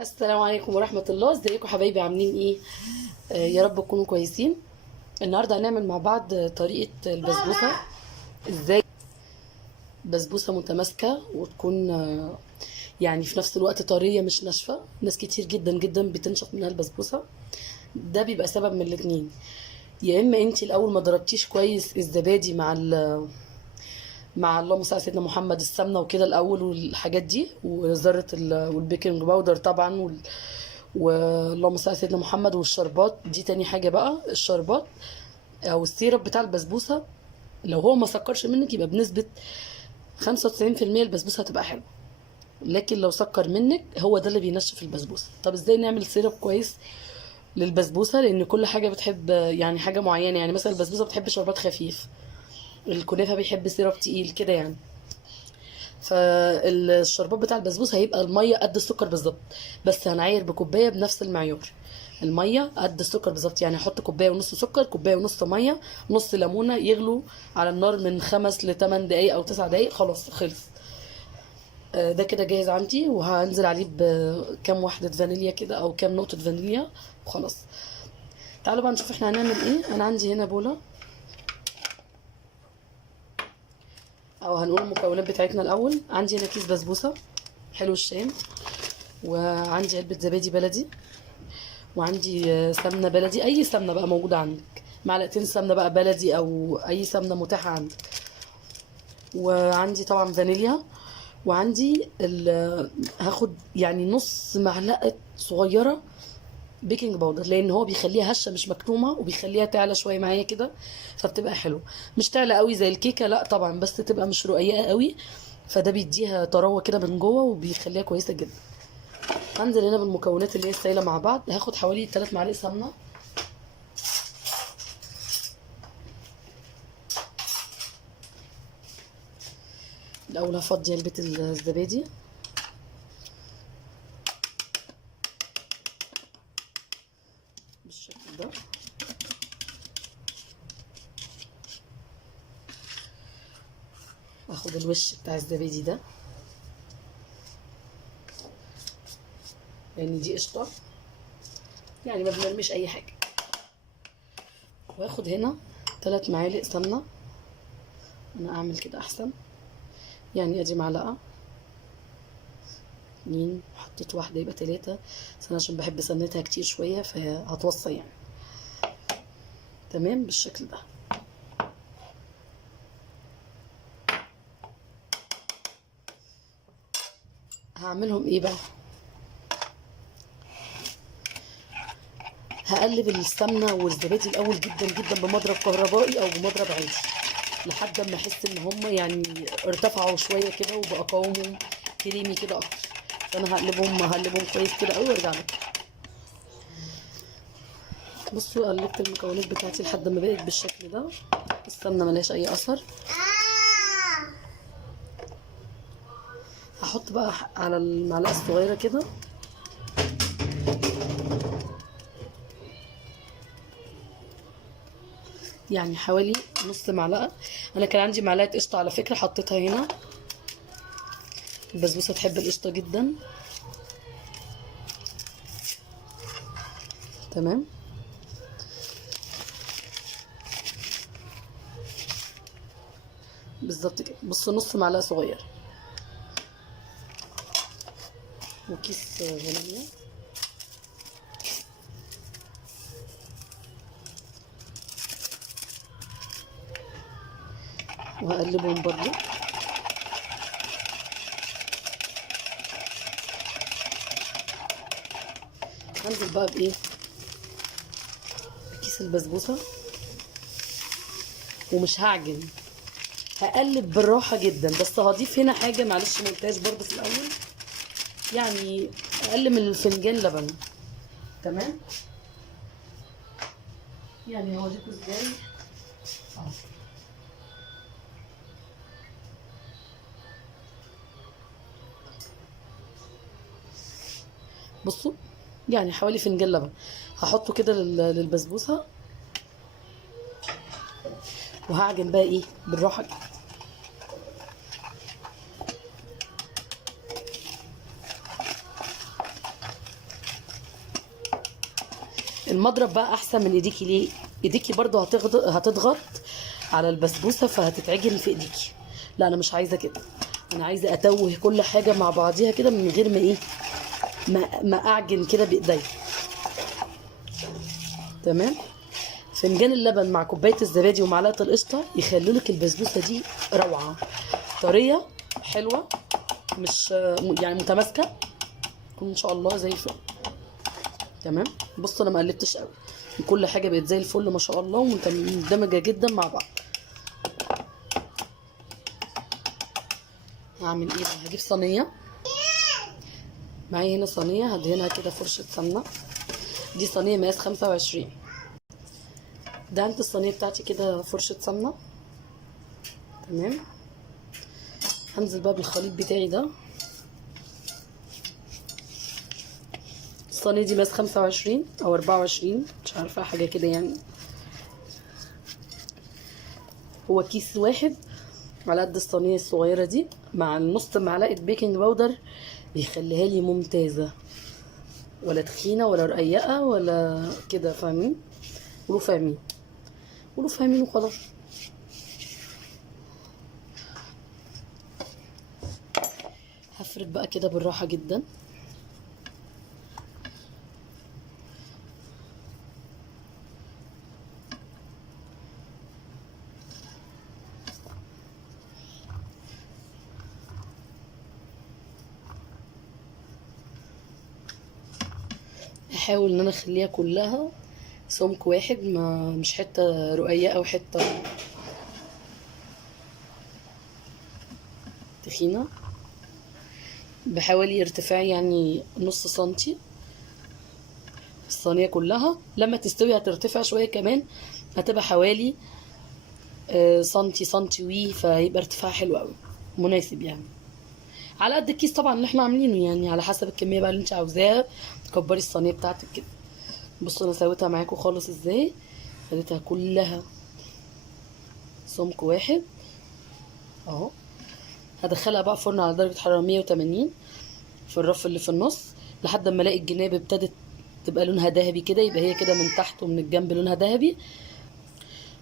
السلام عليكم ورحمة الله. ازيكم حبايبي؟ عاملين ايه؟ يا رب تكونوا كويسين. النهاردة هنعمل مع بعض طريقة البسبوسة. ازاي بسبوسة متماسكة وتكون يعني في نفس الوقت طرية مش ناشفة. ناس كتير جدا جدا بتنشف منها البسبوسة. ده بيبقى سبب من الاتنين: يا اما انت الاول ما ضربتيش كويس الزبادي مع اللهم صل على سيدنا محمد السمنه وكده الاول والحاجات دي وذره والبيكنج باودر طبعا واللهم صل على سيدنا محمد والشربات دي. تاني حاجه بقى الشربات او السيرب بتاع البسبوسه، لو هو ما سكرش منك يبقى بنسبه 95% البسبوسه هتبقى حلوه. لكن لو سكر منك هو ده اللي بينشف البسبوسه. طب ازاي نعمل سيرب كويس للبسبوسه؟ لان كل حاجه بتحب يعني حاجه معينه. يعني مثلا البسبوسه بتحب شربات خفيف، الكنافه بيحب سيرب تقيل كده يعني. فالشربات بتاع البسبوسه هيبقى الميه قد السكر بالظبط، بس هنعاير بكوبايه بنفس المعيار. الميه قد السكر بالظبط، يعني احط كوبايه ونص سكر، كوبايه ونص ميه، نص ليمونه، يغلوا على النار من 5 ل 8 دقايق او 9 دقايق، خلاص خلص. ده كده جاهز عندي، وهنزل عليه بكام واحده فانيليا كده او كام نقطه فانيليا وخلاص. تعالوا بقى نشوف احنا هنعمل ايه. انا عندي هنا بوله، او هنقول المكونات بتاعتنا الاول. عندي هنا كيس بسبوسه حلو الشام، وعندي علبه زبادي بلدي، وعندي سمنه بلدي، اي سمنه بقى موجوده عندك، معلقتين سمنه بقى بلدي او اي سمنه متاحه عندك. وعندي طبعا فانيليا، وعندي هاخد يعني نص معلقه صغيره بيكنج باودر، لان هو بيخليها هشه مش مكتومه، وبيخليها تعلى شويه معايا كده، فبتبقى حلوه. مش تعلى قوي زي الكيكه لا طبعا، بس تبقى مش رقيقه قوي، فده بيديها طراوه كده من جوه وبيخليها كويسه جدا. هنزل هنا بالمكونات اللي هي السايله مع بعض. هاخد حوالي 3 معالق سمنه، الاول هفضي علبه الزبادي، بالشكل ده. اخد الوش بتاع الزبادي ده، لان دي قشطه يعني ما بنرميش اي حاجه. واخد هنا 3 معالق سمنه، انا اعمل كده احسن. يعني ادي معلقه، 2، حطيت واحده يبقى 3، بس انا عشان بحب سمنتها كتير شويه فهتوصى يعني. تمام بالشكل ده. هعملهم ايه بقى؟ هقلب السمنه والزبادي الاول جدا جدا بمضرب كهربائي او بمضرب عادي، لحد ما احس ان هم يعني ارتفعوا شويه كده وبقى قوامهم كريمي كده اكتر. فانا هقلبهم كويس كده قوي وارجع لكم. بصوا قلبت المكونات بتاعتي لحد ما بقت بالشكل ده، السمنه ملهاش اي اثر. هحط بقى على المعلقه الصغيره كده يعني حوالي نص معلقه. انا كان عندي معلقه قشطه على فكره، حطيتها هنا. البسبوسه تحب القشطه جدا. تمام بالظبط كده. بصوا نص معلقه صغيره، وكيس فانيليا، وهقلبهم برضو. هنزل بقى بايه؟ بكيس البسبوسه، ومش هعجن، هقلب بالراحه جدا. بس هضيف هنا حاجه معلش ما قلتهاش برضو في الاول، يعني اقل من الفنجان لبن. تمام، يعني هوريكم ازاي. اه بصوا، يعني حوالي فنجان لبن هحطه كده للبسبوسه، وهعجن بقى ايه بالراحه كده. المضرب بقى احسن من ايديكي. ليه؟ ايديكي برضو هتضغط على البسبوسه فهتتعجن في ايديكي. لا انا مش عايزه كده، انا عايزه اتوه كل حاجه مع بعضيها كده من غير ما ايه، ما اعجن كده بايديا. تمام. فنجان اللبن مع كوبايه الزبادي ومعلقه القشطه يخلوا لك البسبوسه دي روعه، طريه حلوه، مش يعني متماسكه، تكون ان شاء الله زي الفل. تمام. بصوا انا ما قلبتش قوي، كل حاجه بقت زي الفل ما شاء الله ومندمجه جدا مع بعض. هعمل ايه بقى؟ هجيب صينيه، معايا هنا صينيه هدهنها كده فرشه سمنه. دي صينيه مقاس 25. دهنت الصينيه بتاعتي كده فرشه سمنه. تمام. هنزل بقى بالخليط بتاعي ده. الصينيه دي مقاس 25 او 24 مش عارفه حاجه كده يعني. هو كيس واحد على قد الصينيه الصغيره دي، مع نص معلقه بيكنج باودر بيخليها لي ممتازه، ولا تخينه ولا رقيقه ولا كده. فاهمين؟ قولوا فاهمين، قولوا فاهمين وخلاص. هفرد بقى كده بالراحه جدا. احاول ان انا اخليها كلها سمك واحد، ما مش حته رقيقه وحته تخينه. بحوالي ارتفاع يعني نص سنتي الصينيه كلها. لما تستوي هترتفع شويه كمان، هتبقى حوالي سنتي سنتي وي، فيبقى ارتفاع حلو قوي مناسب يعني، على قد الكيس طبعا اللي احنا عاملينه، يعني على حسب الكميه بقى اللي انت عاوزاها تكبري الصينيه بتاعتك كده. بصوا انا سويتها معاكم خالص ازاي، خليتها كلها سمك واحد اهو. هدخلها بقى فرن على درجه حراره 180 في الرف اللي في النص، لحد ما الاقي الجناب ابتدت تبقى لونها ذهبي كده، يبقى هي كده من تحت ومن الجنب لونها ذهبي.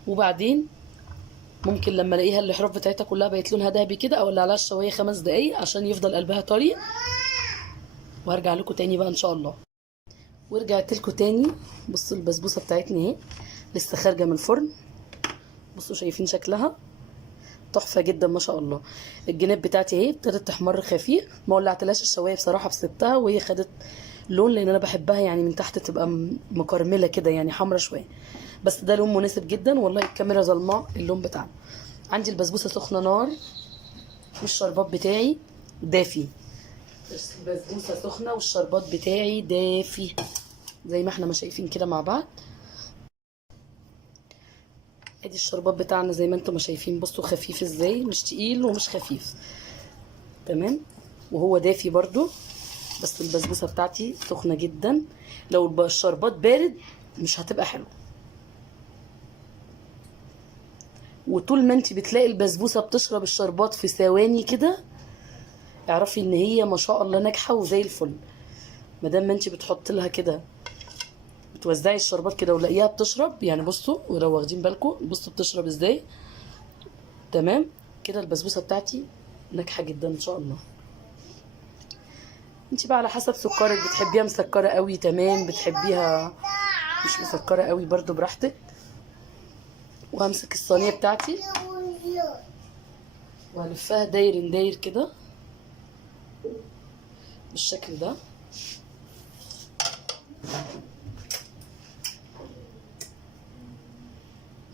وبعدين ممكن لما الاقيها الاحراف بتاعتها كلها بقت لونها ذهبي كده اولع عليها الشوايه 5 دقايق عشان يفضل قلبها طري، وهرجع لكم تاني بقى ان شاء الله. ورجعت لكم تاني. بصوا البسبوسه بتاعتنا اهي لسه خارجه من الفرن. بصوا شايفين شكلها تحفه جدا ما شاء الله. الجناب بتاعتي اهي ابتدت تحمر خفيف، ما ولعتلاش الشوايه بصراحه، بسبتها وهي خدت لون، لان انا بحبها يعني من تحت تبقى مكرمله كده يعني حمرا شويه، بس ده لون مناسب جدا. والله الكاميرا ظلمه اللون بتاعنا. عندي البسبوسه سخنه نار، والشربات بتاعي دافي. البسبوسه سخنه والشربات بتاعي دافي زي ما احنا ما شايفين كده مع بعض. ادي الشربات بتاعنا زي ما انتم ما شايفين. بصوا خفيف ازاي، مش تقيل ومش خفيف. تمام. وهو دافي برضو، بس البسبوسه بتاعتي سخنه جدا. لو الشربات بارد مش هتبقى حلو. وطول ما انت بتلاقي البسبوسه بتشرب الشربات في ثواني كده، اعرفي ان هي ما شاء الله ناجحه وزي الفل. ما دام ما انت بتحط لها كده، بتوزعي الشربات كده ولاقيها بتشرب يعني. بصوا ولو واخدين بالكم، بصوا بتشرب ازاي. تمام كده البسبوسه بتاعتي ناجحه جدا ان شاء الله. انت بقى على حسب سكرك، بتحبيها مسكره قوي تمام، بتحبيها مش مسكره قوي برضو براحتك. وهمسك الصينيه بتاعتي وهلفها داير داير كده بالشكل ده.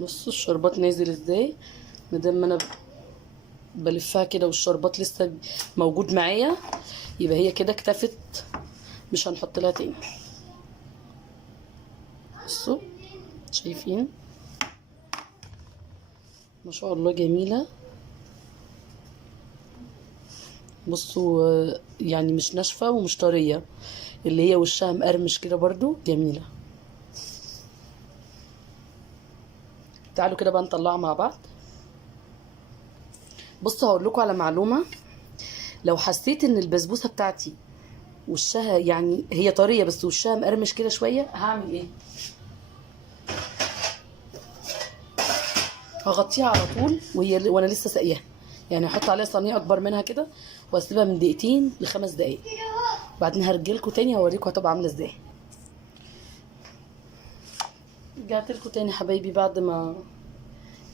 بصوا الشربات نازل ازاي. مادام ما انا بلفها كده والشربات لسه موجود معايا، يبقى هي كده اكتفت، مش هنحط لها تاني. بصوا شايفين ما شاء الله جميله. بصوا يعني مش ناشفه ومش طريه، اللي هي وشها مقرمش كده برضو جميله. تعالوا كده بقى نطلعها مع بعض. بصوا هقول لكم على معلومه. لو حسيت ان البسبوسه بتاعتي وشها يعني هي طريه بس وشها مقرمش كده شويه، هعمل ايه؟ هغطيها على طول وانا لسه ساقياها، يعني هحط عليها صينيه اكبر منها كده واسيبها من دقيقتين ل5 دقايق، بعدين هرجلكوا تاني هوريكم هتبقى عامله ازاي. رجعت لكم تاني حبايبي بعد ما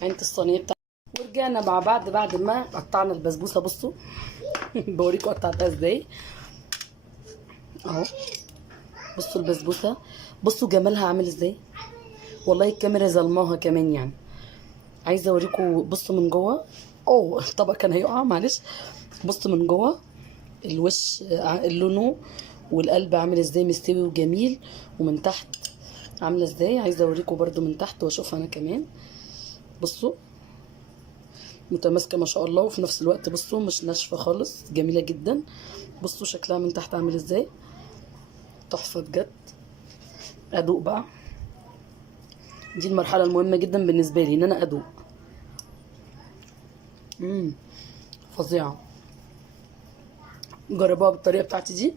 عينت الصينيه بتاعتي، ورجعنا مع بعد ما قطعنا البسبوسه. بصوا بوريكم قطعتها ازاي اهو. بصوا البسبوسه، بصوا جمالها عامل ازاي، والله الكاميرا ظلماها كمان يعني. عايزه اوريكم، بصوا من جوه. اوه الطبق كان هيقع معلش. بصوا من جوه الوش لونه والقلب عامل ازاي مستوي وجميل، ومن تحت عامله ازاي. عايزه اوريكم برده من تحت واشوف انا كمان. بصوا متماسكه ما شاء الله، وفي نفس الوقت بصوا مش ناشفه خالص، جميله جدا. بصوا شكلها من تحت عامل ازاي، تحفه بجد. ادوق بقى، دي المرحله المهمه جدا بالنسبه لي ان انا ادوق. فظيعه، جربوها بالطريقه بتاعتي دي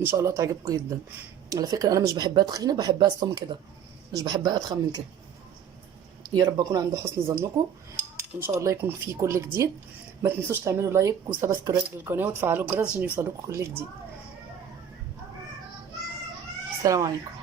ان شاء الله تعجبكم جدا. على فكره انا مش بحبها تخينه، بحبها السم كده، مش بحبها اتخن من كده. يا رب اكون عند حسن ظنكم، ان شاء الله يكون في كل جديد. ما تنسوش تعملوا لايك وسبسكرايب للقناه وتفعلوا الجرس عشان يوصلكم كل جديد. السلام عليكم.